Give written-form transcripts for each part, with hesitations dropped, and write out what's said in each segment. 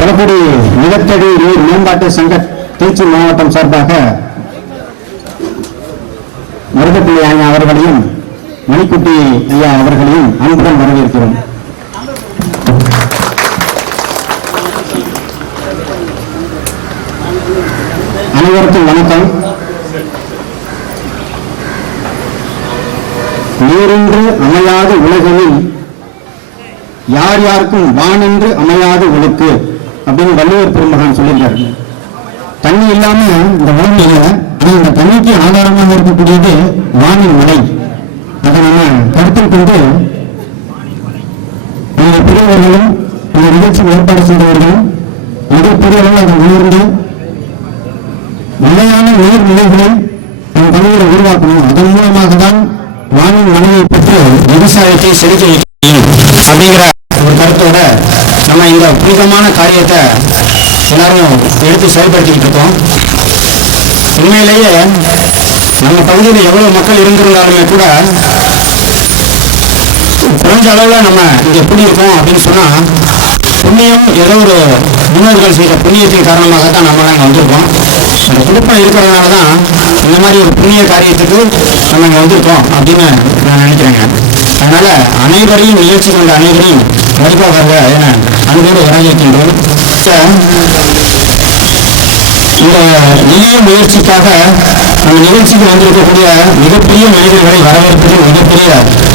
கடப்படி நிலத்தடி நீர் மேம்பாட்டு சங்க திருச்சி மாவட்டம் சார்பாக மருதப்பிள்ளை ஐயா அவர்களையும் மணிக்குட்டி ஐயா அவர்களையும் அன்புடன் வரவேற்கிறோம். அனைவருக்கும் வணக்கம். நீரின்று அமையாத உலகில் யார் யாருக்கும் வானின்று அமையாத ஒழுக்கு அப்படின்னு வள்ளுவர் பெருமகன் சொல்லியிருக்காரு. தண்ணி இல்லாம இந்த பூமியில இந்த தண்ணிக்கு ஆதாரமாக இருக்கக்கூடியது வானின் மழை. அதை நம்ம கருத்தில் கொண்டு இந்த பெரியவர்களும் இந்த நிகழ்ச்சி ஏற்பாடு செய்தவர்களும் மிகப்பெரியவர்கள் அதை உணர்ந்து நிலையான நீர்நிலைகளை நம் பகுதியில் உருவாக்கணும். அதன் மூலமாக தான் வானின் மழையை பெற்று விவசாயத்தை செலுத்த அப்படிங்கிற ஒரு கருத்தோட நம்ம இந்த புனிதமான காரியத்தை எல்லாரும் எடுத்து செயல்படுத்திக்கிட்டு இருக்கோம். உண்மையிலேயே நம்ம பகுதியில் எவ்வளவு மக்கள் இருந்திருந்தாலுமே கூட குறைஞ்ச அளவில் நம்ம இங்கே எப்படி இருக்கோம் அப்படின்னு சொன்னால் புண்ணியம் ஏதோ ஒரு முன்னோர்கள் செய்த புண்ணியத்தின் காரணமாகத்தான் நம்மளாம் இங்கே வந்திருக்கோம். அந்த குடும்பம் இருக்கிறதுனால தான் இந்த மாதிரி ஒரு புண்ணிய காரியத்துக்கு நம்ம இங்கே வந்திருக்கோம் அப்படின்னு நான் நினைக்கிறேங்க. அதனால அனைவரையும் நிகழ்ச்சி கொண்ட அனைவரையும் வருவாங்க என அன்போடு வரவேற்கின்றோம். இந்த எளிய முயற்சிக்காக நம்ம நிகழ்ச்சிக்கு வந்திருக்கக்கூடிய மிகப்பெரிய மனிதர்களை வரவேற்பதில் மிகப்பெரிய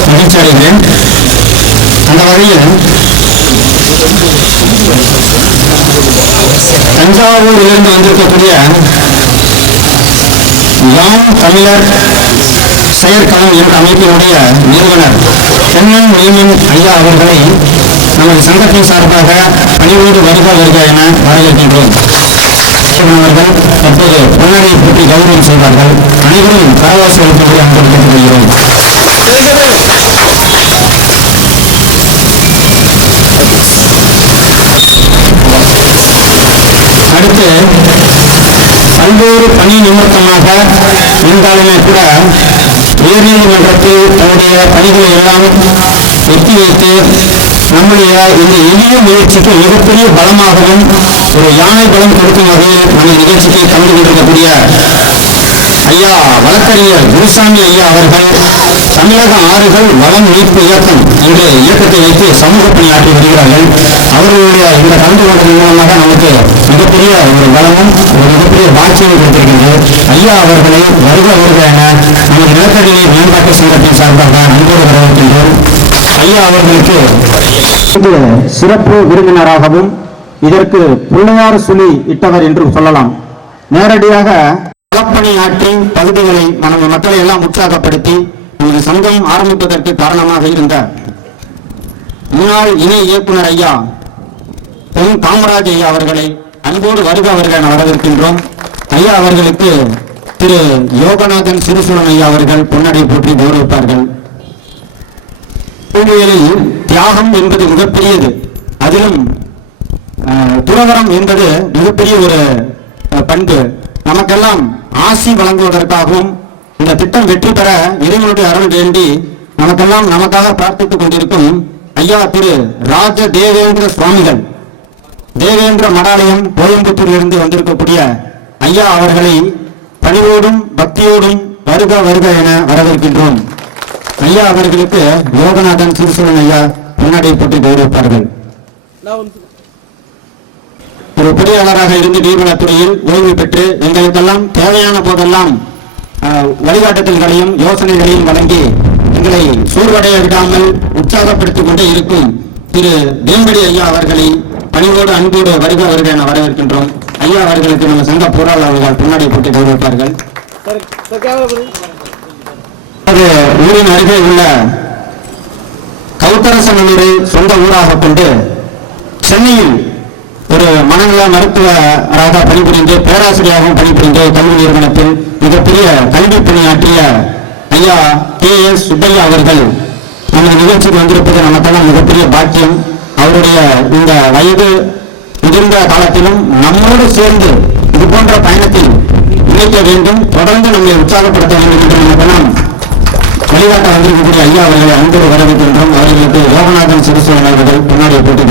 மகிழ்ச்சி அடைகிறேன். அந்த வகையில் தஞ்சாவூரிலிருந்து வந்திருக்கக்கூடிய யாம் தமிழர் செயற்களம் என்ற அமைப்பினுடைய நிறுவனர் தென்னன் நேமன் ஐயா அவர்களை நமது சங்கத்தின் சார்பாக பணிவோடு வருக என வரவேற்கின்றோம். அவர்கள் தற்போது பொன்னாடியை போட்டி கௌரவம் செய்வார்கள். அனைவரும் கரவாசி அளிப்பதை அன்போடு கேட்டுக்கொள்கிறோம். அடுத்து பல்வேறு பணி நிமித்தமாக இருந்தாலுமே கூட உயர்நீதிமன்றத்தில் தன்னுடைய பணிகளை எல்லாம் ஒத்தி வைத்து நம்முடைய இந்த எளிய முயற்சிக்கு மிகப்பெரிய பலமாகவும் ஒரு யானை பலம் கொடுக்கும் வகையில் நம்ம நிகழ்ச்சிக்கு கலந்து கொண்டிருக்கக்கூடிய ஐயா வழக்கறிஞர் குருசாமி ஐயா அவர்கள் தமிழக ஆறுகள் வளம் மீட்பு இயக்கம் என்ற இயக்கத்தை வைத்து சமூக பணியாற்றி வருகிறார்கள். அவர்களுடைய இந்த கலந்து கொண்டதன் மூலமாக நமக்கு மிகப்பெரிய ஒரு பலமும் ஒரு மிகப்பெரிய பாக்கியம் கொடுத்திருக்கின்றது. ஐயா அவர்களை வருக என நமது நிலத்தடி நீர் மேம்பாட்டு சங்கத்தின் சார்பாக அன்போடு வரவேற்கின்றோம். ஐயா அவர்களுக்கு சிறப்பு விருந்தினராகவும் இதற்கு பிள்ளையார் சுழி இட்டவர் என்று சொல்லலாம். நேரடியாக களப்பணியாற்றி பகுதிகளை நமது மக்களை எல்லாம் உற்சாகப்படுத்தி நமது சங்கம் ஆரம்பிப்பதற்கு காரணமாக இருந்த முன்னாள் இணை இயக்குனர் ஐயா பொன் காமராஜ் ஐயா அவர்களை அன்போடு வருக என வரவேற்கின்றோம். ஐயா அவர்களுக்கு திரு யோகநாதன் சிறுசுரன் ஐயா அவர்கள் பொன்னடை போற்றி கௌரவிப்பார்கள். பூமியில் தியாகம் என்பது மிகப்பெரியது. அதிலும் துறவரம் என்பது மிகப்பெரிய ஒரு பண்பு. நமக்கெல்லாம் ஆசி வழங்குவதற்காகவும் இந்த திட்டம் வெற்றி பெற இறைவனுடைய அருள் வேண்டி நமக்காக பிரார்த்தித்துக் கொண்டிருக்கும் ஐயா திரு ராஜ தேவேந்திர சுவாமிகள் தேவேந்திர மடாலயம் கோயம்புத்தூரிலிருந்து வந்திருக்கக்கூடிய ஐயா அவர்களை பணிவோடும் பக்தியோடும் வருக என வரவேற்கின்றோம். ஐயா அவர்களுக்கு யோகநாதன் சிறுசுவன் ஐயா முன்னாடி போட்டு கௌரவிப்பார்கள். ஒரு பொறியாளராக இருந்து நீர்வளத்துறையில் ஓய்வு பெற்று எங்களுக்கெல்லாம் தேவையான போதெல்லாம் வழிகாட்டுதல்களையும் யோசனைகளையும் வழங்கி எங்களை சூழ்வடைய விடாமல் உற்சாகப்படுத்திக் கொண்டே இருக்கும் திரு வேம்படி ஐயா அவர்களை பணிவோடு அன்போடு வருக என வரவேற்கின்றோம். ஐயா அவர்களுக்கு நம்ம சங்க பொருளாளர்கள் பின்னாடி போட்டு கௌரவிப்பார்கள். ஊரின் அருகே உள்ள கவுத்தரசனூரை சொந்த ஊராக கொண்டு சென்னையில் ஒரு மனநல மருத்துவராக பணிபுரிந்து பேராசிரியராகவும் பணிபுரிந்து கல்வி நிறுவனத்தில் மிகப்பெரிய கல்வி பணியாற்றிய ஐயா KS சுப்பையா அவர்கள் நமது நிகழ்ச்சிக்கு வந்திருப்பது நமக்கெல்லாம் மிகப்பெரிய பாக்கியம். அவருடைய இந்த வயது முதிர்ந்த காலத்திலும் நம்மோடு சேர்ந்து இது போன்ற பயணத்தில் இணைக்க வேண்டும், தொடர்ந்து நம்மை உற்சாகப்படுத்த வேண்டும் என்று நமக்கெல்லாம் வழிகாட்ட வந்திருக்கக்கூடிய ஐயா அவர்களை அன்போடு வரவேற்கின்றோம். அவர்களுக்கு யோகநாதன் சிறுசுவன் அவர்கள் முன்னாடி போட்டு